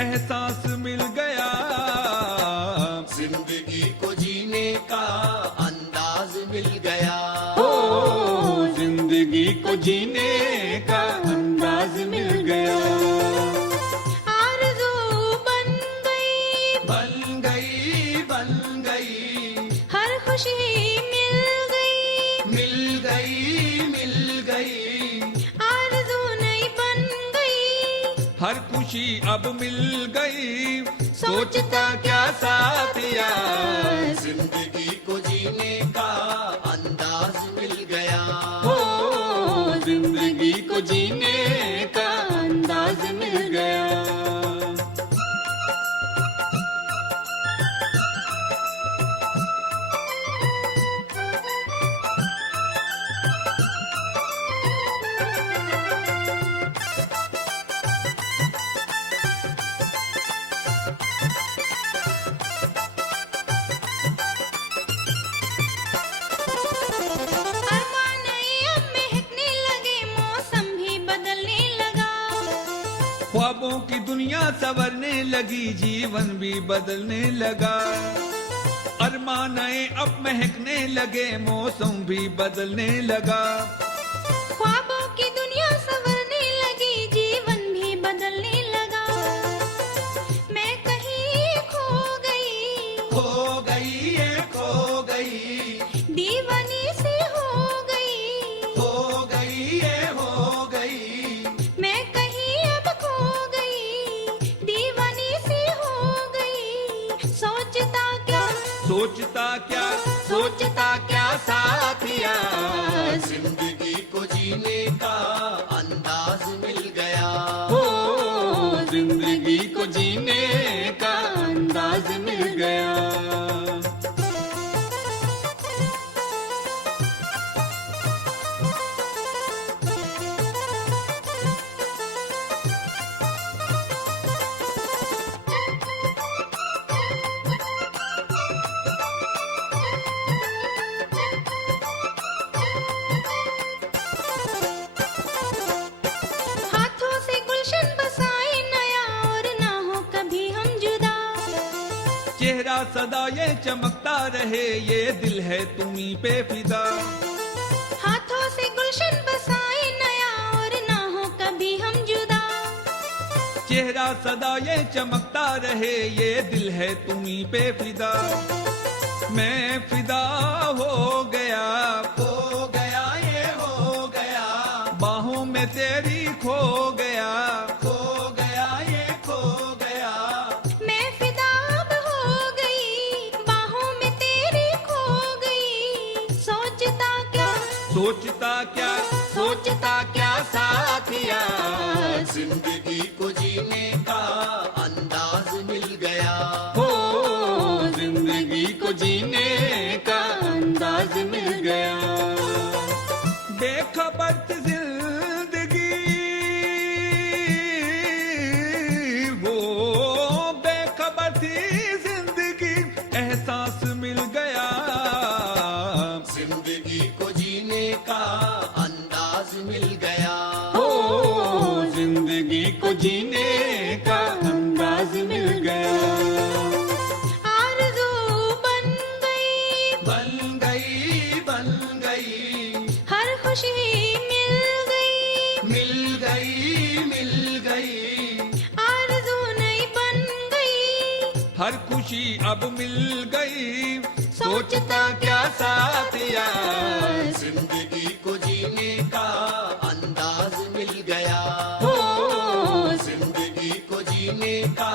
एहसास मिल गया, जिंदगी को जीने का अंदाज मिल गया। ओ जिंदगी को जीने का अंदाज मिल गया। आरज़ू बन गई, बन गई, बन गई, हर खुशी मिल गई, मिल गई, मिल गई, आरज़ू नई बन गई, हर खुशी अब मिल गई, सोचता क्या साथिया, जिंदगी को जीने का अंदाज मिल गया। ओ जिंदगी को जीने का अंदाज मिल गया। अरमान अब महकने लगे, मौसम भी बदलने लगा, ख्वाबों की दुनिया संवरने लगी, जीवन भी बदलने लगा। अरमानाए अब महकने लगे, मौसम भी बदलने लगा। ख्वाबों की दुनिया संवरने लगी, जीवन भी बदलने लगा। मैं कहीं खो गई, खो गई, ये खो गई, दीवानी सी हो गई, हो गई, ये हो गई, मैं कहीं अब खो गई, दीवानी सी हो गई। सोचता क्या, सोचता क्या, सोचता क्या साथिया, जिंदगी को जीने का अंदाज मिल गया। ओ जिंदगी को जीने का अंदाज मिल गया। हाथों से गुलशन बसाए नया, और ना हो कभी हम जुदा। चेहरा सदा ये चमकता रहे, ये दिल है तुम्हीं पे फिदा। हाथों से गुलशन बसाए नया, और ना हो कभी हम जुदा। चेहरा सदा ये चमकता रहे, ये दिल है तुम्हीं पे फिदा। मैं फिदा हो गया, हो गया, ये हो गया, बाहों में तेरी खो गया। खो गया, ये खो गया, मैं फिदा अब हो गई, बाहों में तेरी खो गई। सोचता क्या, सोचता क्या, सोचता क्या साथिया, जिंदगी को जीने का अंदाज मिल गया। ओ जिंदगी को जीने का अंदाज मिल गया। बेखबर थी जिंदगी, वो बेखबर थी जिंदगी, एहसास मिल गया। जिंदगी को जीने का अंदाज मिल गया। ओ जिंदगी को जीने का अंदाज मिल गया। आरज़ू बन गई, बन गई, बन गई, हर खुशी मिल गई, मिल गई, मिल गई, आरज़ू नई बन गई, हर खुशी अब मिल गई, सोचता क्या साथिया, जिंदगी को जीने का अंदाज मिल गया। ओ जिंदगी को जीने का